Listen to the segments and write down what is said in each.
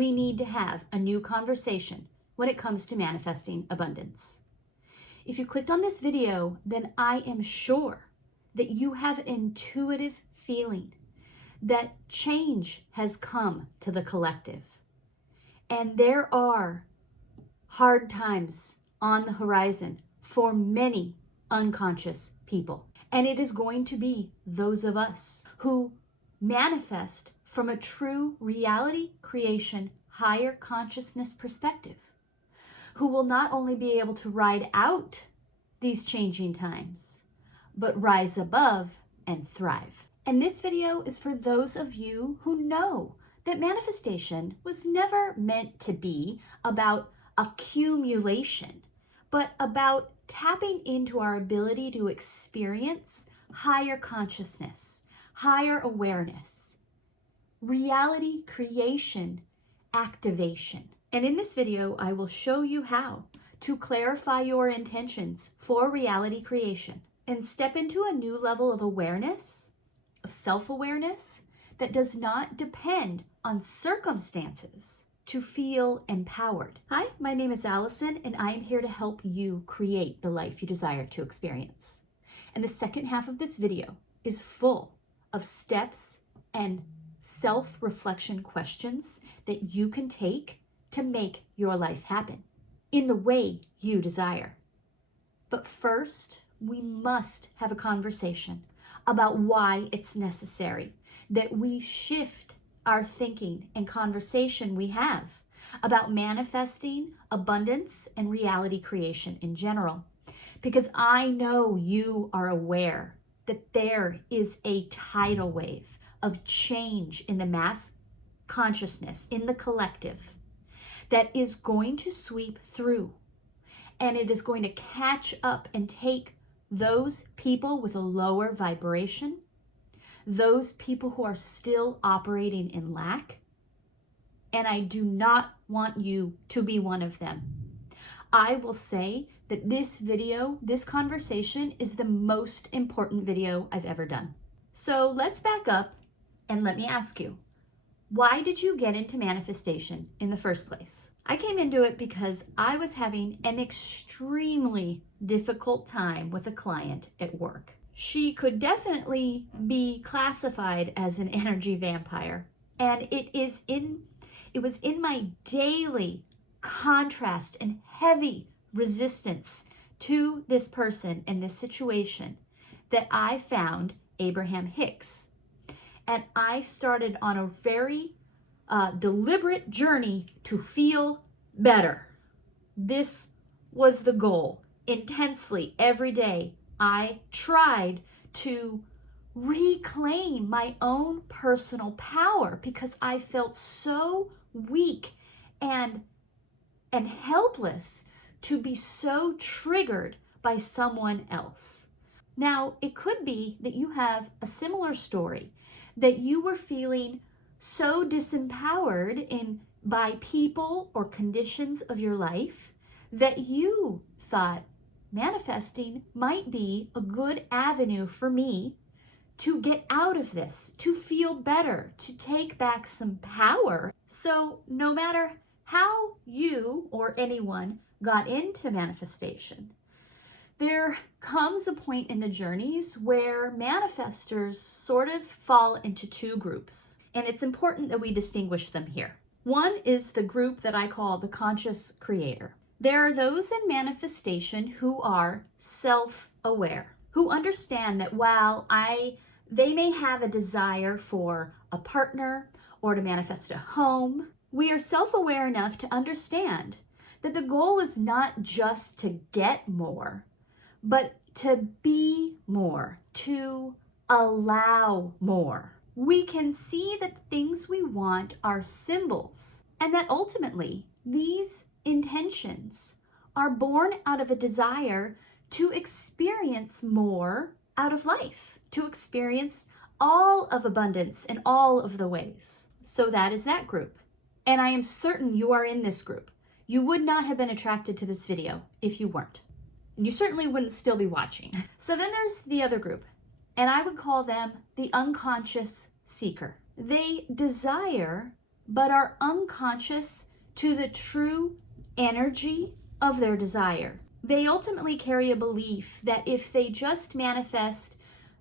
we need to have a new conversation when it comes to manifesting abundance. If you clicked on this video, then I am sure that you have an intuitive feeling that change has come to the collective. And there are hard times on the horizon for many unconscious people. And it is going to be those of us who manifest from a true reality creation, higher consciousness perspective, who will not only be able to ride out these changing times, but rise above and thrive. And this video is for those of you who know that manifestation was never meant to be about accumulation, but about tapping into our ability to experience higher consciousness, higher awareness, reality creation, activation. And in this video, I will show you how to clarify your intentions for reality creation and step into a new level of awareness, of self-awareness that does not depend on circumstances to feel empowered. Hi, my name is Allison, and I am here to help you create the life you desire to experience. And the second half of this video is full of steps and self-reflection questions that you can take to make your life happen in the way you desire. But first, we must have a conversation about why it's necessary that we shift our thinking and conversation we have about manifesting abundance and reality creation in general. Because I know you are aware that there is a tidal wave of change in the mass consciousness, in the collective, that is going to sweep through. And it is going to catch up and take those people with a lower vibration, those people who are still operating in lack, and I do not want you to be one of them. I will say that this video, this conversation, is the most important video I've ever done. So let's back up and let me ask you, why did you get into manifestation in the first place? I came into it because I was having an extremely difficult time with a client at work. She could definitely be classified as an energy vampire. And it was in my daily contrast and heavy resistance to this person and this situation that I found Abraham Hicks. And I started on a very deliberate journey to feel better. This was the goal. Intensely, every day, I tried to reclaim my own personal power because I felt so weak and helpless to be so triggered by someone else. Now, it could be that you have a similar story, that you were feeling so disempowered by people or conditions of your life that you thought manifesting might be a good avenue for me to get out of this, to feel better, to take back some power. So no matter how you or anyone got into manifestation, there comes a point in the journeys where manifestors sort of fall into two groups. And it's important that we distinguish them here. One is the group that I call the conscious creator. There are those in manifestation who are self-aware, who understand that while they may have a desire for a partner or to manifest a home, we are self-aware enough to understand that the goal is not just to get more, but to be more, to allow more. We can see that things we want are symbols, and that ultimately these intentions are born out of a desire to experience more out of life, to experience all of abundance in all of the ways. So that is that group. And I am certain you are in this group. You would not have been attracted to this video if you weren't. And you certainly wouldn't still be watching. So then there's the other group, and I would call them the unconscious seeker. They desire, but are unconscious to the true energy of their desire. They ultimately carry a belief that if they just manifest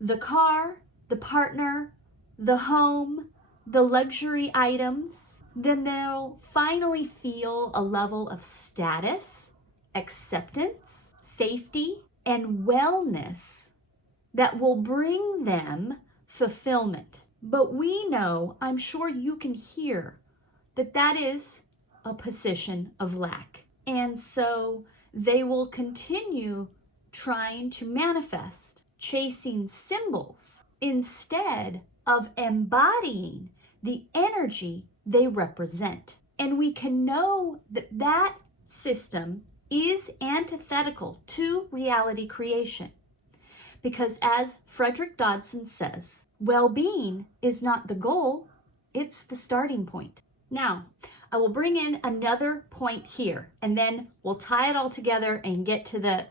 the car, the partner, the home, the luxury items, then they'll finally feel a level of status, acceptance, safety, and wellness that will bring them fulfillment. But we know, I'm sure you can hear, that that is a position of lack. And so they will continue trying to manifest, chasing symbols, instead of embodying the energy they represent. And we can know that that system is antithetical to reality creation. Because as Frederick Dodson says, well-being is not the goal, it's the starting point. Now, I will bring in another point here, and then we'll tie it all together and get to the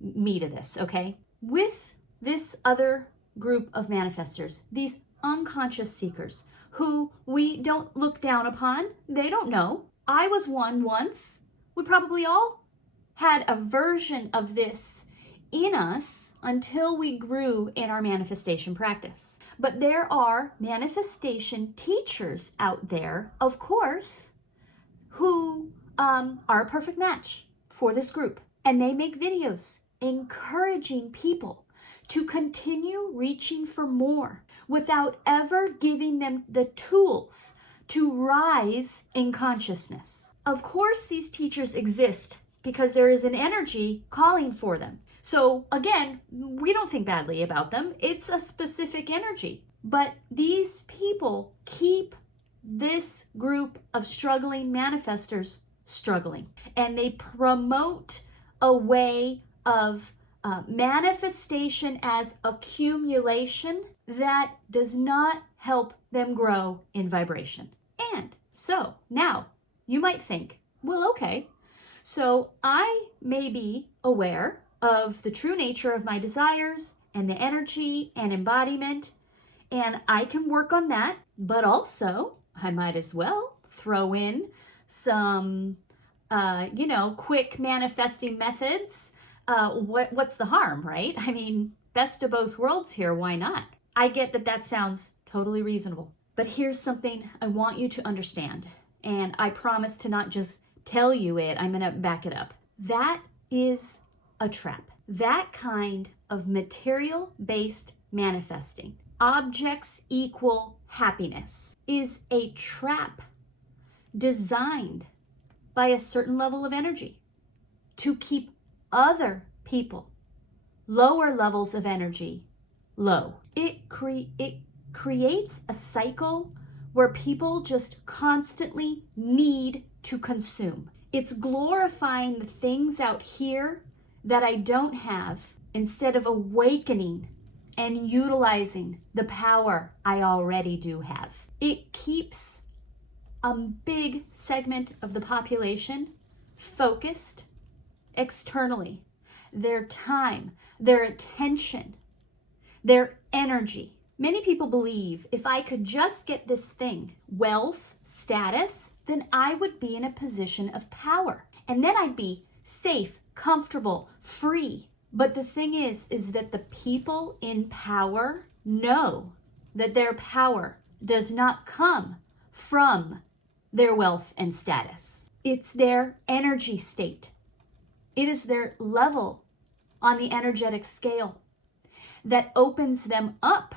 meat of this, okay? With this other group of manifestors, these unconscious seekers, who we don't look down upon, they don't know. I was one once. We probably all had a version of this in us until we grew in our manifestation practice. But there are manifestation teachers out there, of course, who are a perfect match for this group. And they make videos encouraging people to continue reaching for more without ever giving them the tools to rise in consciousness. Of course, these teachers exist because there is an energy calling for them. So again, we don't think badly about them. It's a specific energy. But these people keep this group of struggling manifestors struggling. And they promote a way of manifestation as accumulation that does not help them grow in vibration. And so now you might think, well, okay, so I may be aware of the true nature of my desires and the energy and embodiment, and I can work on that, but also I might as well throw in some, quick manifesting methods. What's the harm, right? I mean, best of both worlds here, why not? I get that that sounds totally reasonable, but here's something I want you to understand, and I promise to not just tell you it, I'm gonna back it up. That is a trap. That kind of material-based manifesting, objects equal happiness, is a trap designed by a certain level of energy to keep other people, lower levels of energy, low. It creates a cycle where people just constantly need to consume. It's glorifying the things out here that I don't have instead of awakening and utilizing the power I already do have. It keeps a big segment of the population focused externally. Their time, their attention, their energy. Many people believe if I could just get this thing, wealth, status, then I would be in a position of power. And then I'd be safe, comfortable, free. But the thing is that the people in power know that their power does not come from their wealth and status. It's their energy state. It is their level on the energetic scale that opens them up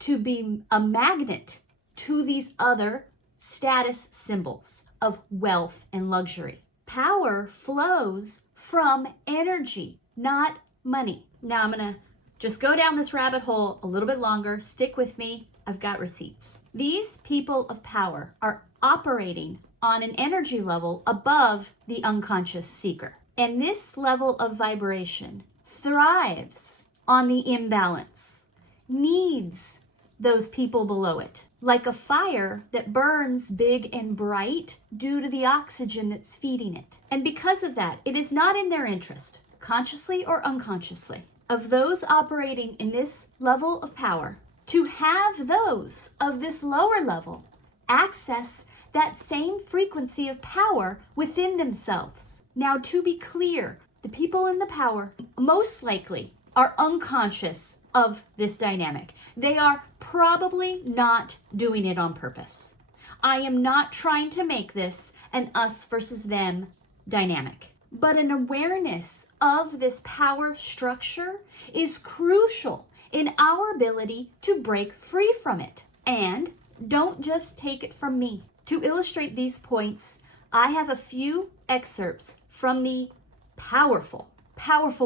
to be a magnet to these other status symbols of wealth and luxury. Power flows from energy, not money. Now I'm gonna just go down this rabbit hole a little bit longer. Stick with me. I've got receipts. These people of power are operating on an energy level above the unconscious seeker. And this level of vibration thrives on the imbalance, needs those people below it, like a fire that burns big and bright due to the oxygen that's feeding it. And because of that, it is not in their interest, consciously or unconsciously, of those operating in this level of power to have those of this lower level access that same frequency of power within themselves. Now, to be clear, the people in the power most likely are unconscious of this dynamic. They are probably not doing it on purpose. I am not trying to make this an us versus them dynamic. But an awareness of this power structure is crucial in our ability to break free from it. And don't just take it from me. To illustrate these points, I have a few excerpts from the powerful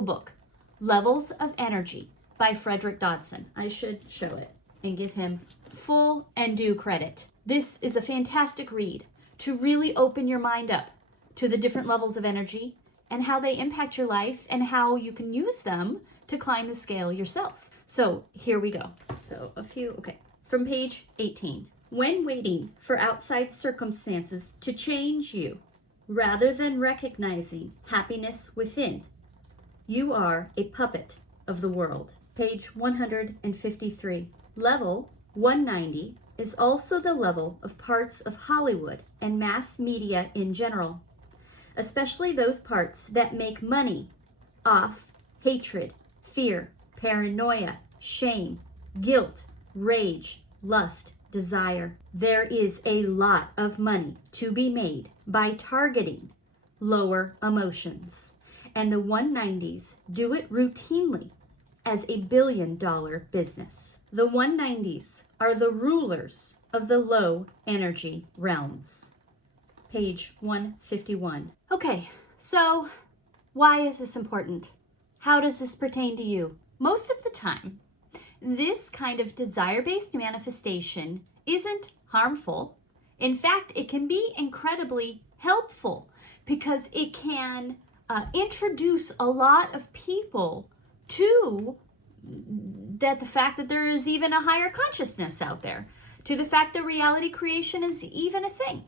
book, Levels of Energy by Frederick Dodson. I should show it and give him full and due credit. This is a fantastic read to really open your mind up to the different levels of energy and how they impact your life and how you can use them to climb the scale yourself. So here we go. From page 18. When waiting for outside circumstances to change you, rather than recognizing happiness within, you are a puppet of the world. Page 153. Level 190 is also the level of parts of Hollywood and mass media in general, especially those parts that make money off hatred, fear, paranoia, shame, guilt, rage, lust, desire. There is a lot of money to be made by targeting lower emotions, and the 190s do it routinely as a billion-dollar business. The 190s are the rulers of the low energy realms. Page 151. Okay, so why is this important? How does this pertain to you? Most of the time, this kind of desire-based manifestation isn't harmful. In fact, it can be incredibly helpful because it can introduce a lot of people to the fact that there is even a higher consciousness out there, to the fact that reality creation is even a thing.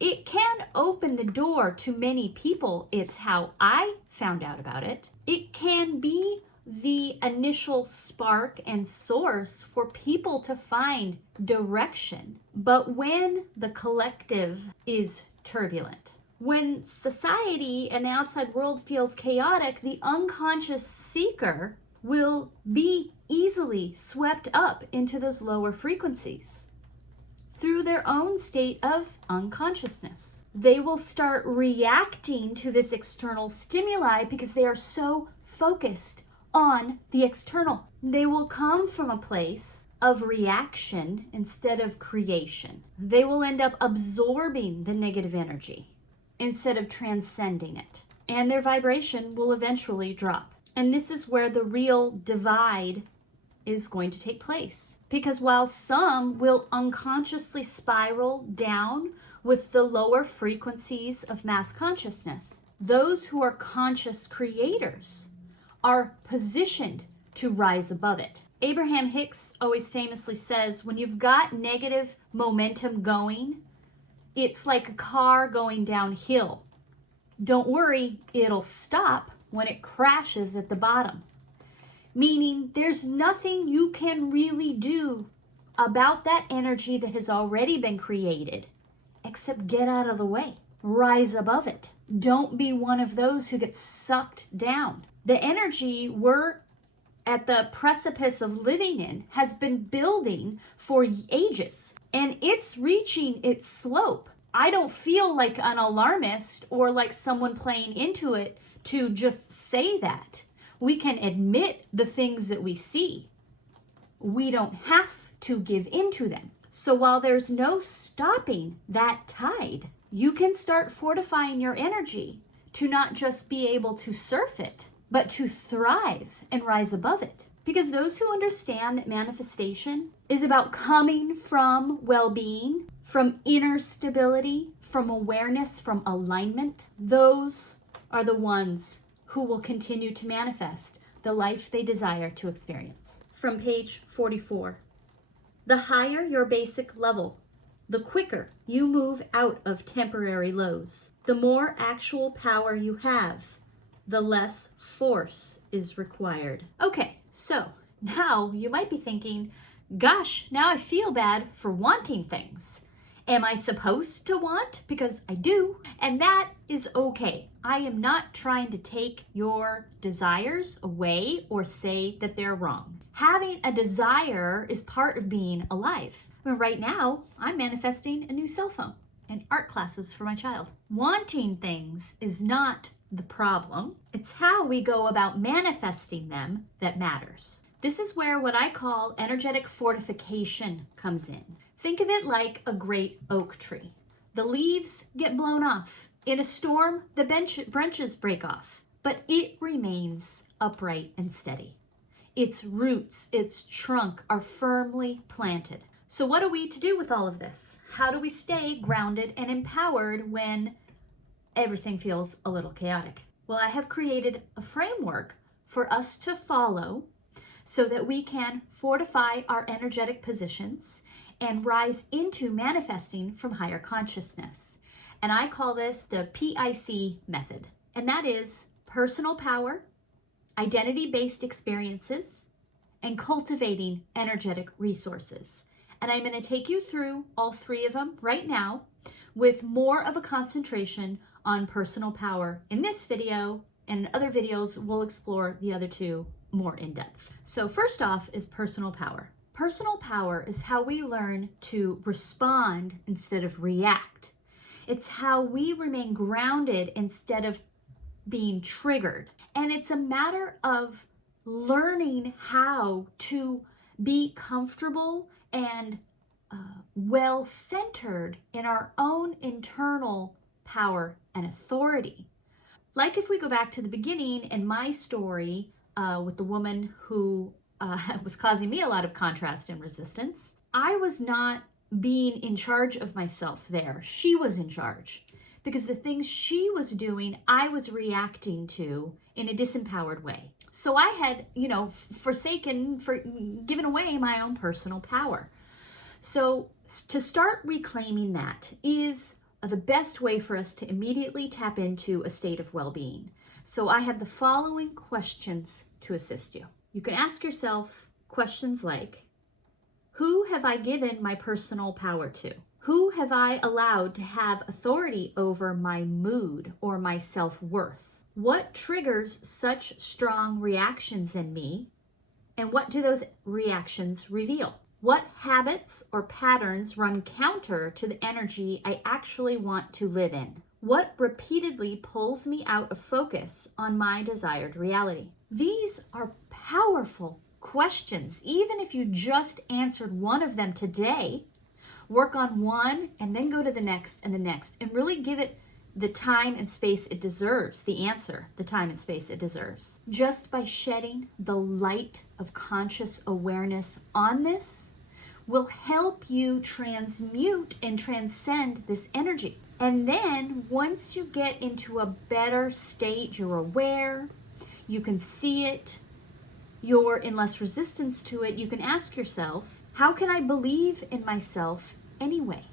It can open the door to many people. It's how I found out about it. It can be the initial spark and source for people to find direction. But when the collective is turbulent, when society and the outside world feels chaotic, the unconscious seeker will be easily swept up into those lower frequencies through their own state of unconsciousness. They will start reacting to this external stimuli because they are so focused on the external. They will come from a place of reaction instead of creation. They will end up absorbing the negative energy instead of transcending it. And their vibration will eventually drop. And this is where the real divide is going to take place. Because while some will unconsciously spiral down with the lower frequencies of mass consciousness, those who are conscious creators are positioned to rise above it. Abraham Hicks always famously says, when you've got negative momentum going, it's like a car going downhill. Don't worry, it'll stop when it crashes at the bottom. Meaning there's nothing you can really do about that energy that has already been created except get out of the way. Rise above it. Don't be one of those who get sucked down. The energy we're at the precipice of living in has been building for ages, and it's reaching its slope. I don't feel like an alarmist or like someone playing into it to just say that. We can admit the things that we see. We don't have to give into them. So while there's no stopping that tide, you can start fortifying your energy to not just be able to surf it, but to thrive and rise above it. Because those who understand that manifestation is about coming from well-being, from inner stability, from awareness, from alignment, those are the ones who will continue to manifest the life they desire to experience. From page 44. The higher your basic level, the quicker you move out of temporary lows. The more actual power you have, the less force is required. Okay, so now you might be thinking, gosh, now I feel bad for wanting things. Am I supposed to want? Because I do, and that is okay. I am not trying to take your desires away or say that they're wrong. Having a desire is part of being alive. I mean, right now, I'm manifesting a new cell phone and art classes for my child. Wanting things is not the problem. It's how we go about manifesting them that matters. This is where what I call energetic fortification comes in. Think of it like a great oak tree. The leaves get blown off. In a storm, the branches break off, but it remains upright and steady. Its roots, its trunk are firmly planted. So what are we to do with all of this? How do we stay grounded and empowered when everything feels a little chaotic? Well, I have created a framework for us to follow so that we can fortify our energetic positions and rise into manifesting from higher consciousness. And I call this the PIC method. And that is personal power, identity-based experiences, and cultivating energetic resources. And I'm going to take you through all three of them right now with more of a concentration on personal power in this video, and in other videos we'll explore the other two more in depth. So first off is personal power. Personal power is how we learn to respond instead of react. It's how we remain grounded instead of being triggered. And it's a matter of learning how to be comfortable and well-centered in our own internal power and authority. Like if we go back to the beginning in my story with the woman who was causing me a lot of contrast and resistance, I was not being in charge of myself there. She was in charge because the things she was doing, I was reacting to in a disempowered way. So I had, given away my own personal power. So to start reclaiming that is the best way for us to immediately tap into a state of well-being. So I have the following questions to assist you. You can ask yourself questions like, who have I given my personal power to? Who have I allowed to have authority over my mood or my self-worth? What triggers such strong reactions in me? And what do those reactions reveal? What habits or patterns run counter to the energy I actually want to live in? What repeatedly pulls me out of focus on my desired reality? These are powerful questions. Even if you just answered one of them today, work on one and then go to the next and really give it the time and space it deserves, the answer, the time and space it deserves. Just by shedding the light of conscious awareness on this will help you transmute and transcend this energy. And then once you get into a better state, you're aware, you can see it, you're in less resistance to it, you can ask yourself, how can I believe in myself anyway?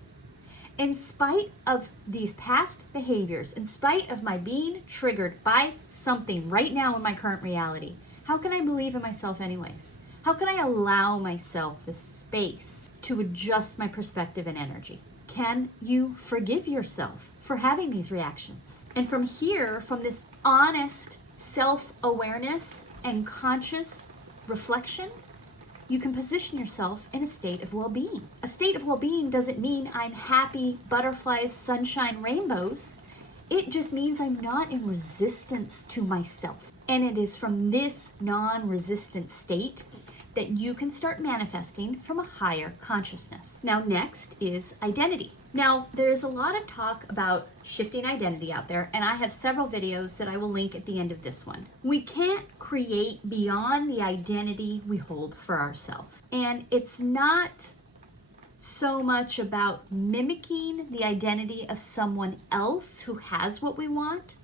In spite of these past behaviors, in spite of my being triggered by something right now in my current reality, how can I believe in myself anyways? How can I allow myself the space to adjust my perspective and energy? Can you forgive yourself for having these reactions? And from here, from this honest self-awareness and conscious reflection, you can position yourself in a state of well-being. A state of well-being doesn't mean I'm happy, butterflies, sunshine, rainbows. It just means I'm not in resistance to myself. And it is from this non-resistant state that you can start manifesting from a higher consciousness. Now, next is identity. Now, there's a lot of talk about shifting identity out there, and I have several videos that I will link at the end of this one. We can't create beyond the identity we hold for ourselves. And it's not so much about mimicking the identity of someone else who has what we want.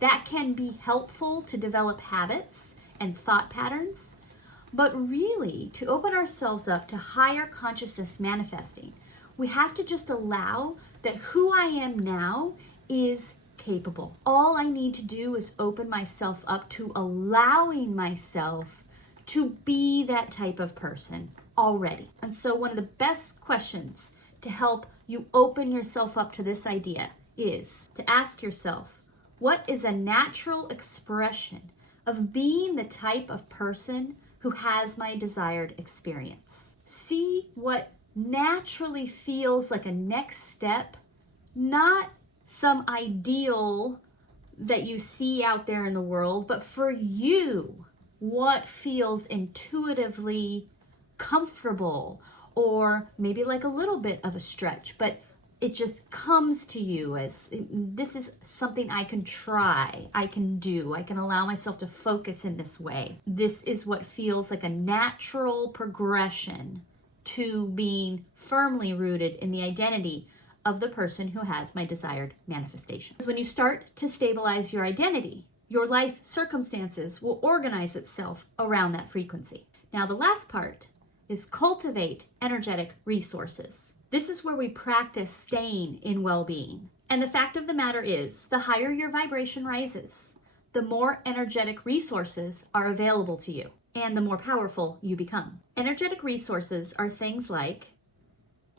That can be helpful to develop habits and thought patterns, but really to open ourselves up to higher consciousness manifesting, we have to just allow that who I am now is capable. All I need to do is open myself up to allowing myself to be that type of person already. And so one of the best questions to help you open yourself up to this idea is to ask yourself, what is a natural expression of being the type of person who has my desired experience? See what naturally feels like a next step, not some ideal that you see out there in the world, but for you, what feels intuitively comfortable, or maybe like a little bit of a stretch, but it just comes to you as this is something I can try, I can do, I can allow myself to focus in this way. This is what feels like a natural progression to being firmly rooted in the identity of the person who has my desired manifestation. When you start to stabilize your identity, your life circumstances will organize itself around that frequency. Now, the last part is cultivate energetic resources. This is where we practice staying in well-being. And the fact of the matter is, the higher your vibration rises, the more energetic resources are available to you, and the more powerful you become. Energetic resources are things like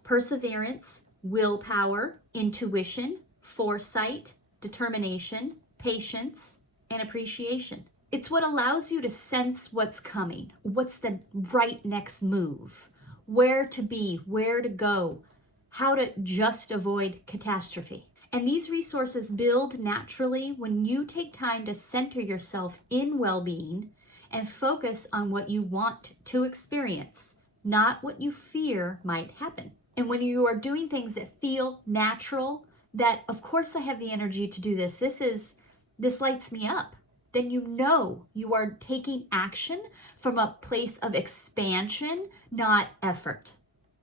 perseverance, willpower, intuition, foresight, determination, patience, and appreciation. It's what allows you to sense what's coming, what's the right next move, where to be, where to go, how to just avoid catastrophe. And these resources build naturally when you take time to center yourself in well-being and focus on what you want to experience, not what you fear might happen. And when you are doing things that feel natural, that of course I have the energy to do this, this lights me up, then you know you are taking action from a place of expansion, not effort.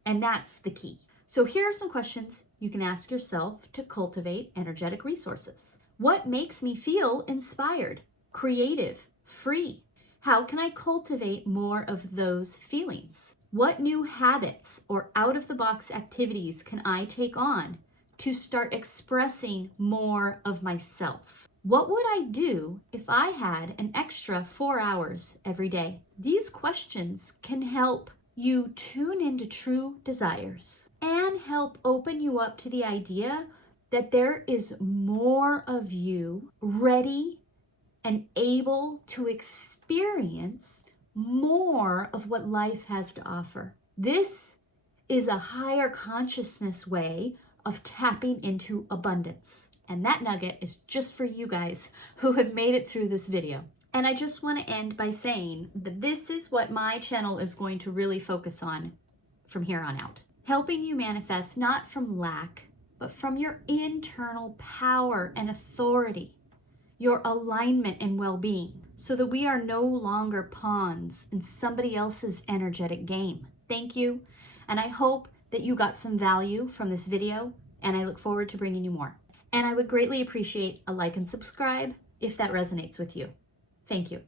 And that's the key. So here are some questions you can ask yourself to cultivate energetic resources. What makes me feel inspired, creative, free? How can I cultivate more of those feelings? What new habits or out-of-the-box activities can I take on to start expressing more of myself? What would I do if I had an extra 4 hours every day? These questions can help you tune into true desires and help open you up to the idea that there is more of you ready and able to experience more of what life has to offer. This is a higher consciousness way of tapping into abundance. And that nugget is just for you guys who have made it through this video. And I just want to end by saying that this is what my channel is going to really focus on from here on out. Helping you manifest not from lack, but from your internal power and authority, your alignment and well-being, so that we are no longer pawns in somebody else's energetic game. Thank you, and I hope that you got some value from this video, and I look forward to bringing you more. And I would greatly appreciate a like and subscribe if that resonates with you. Thank you.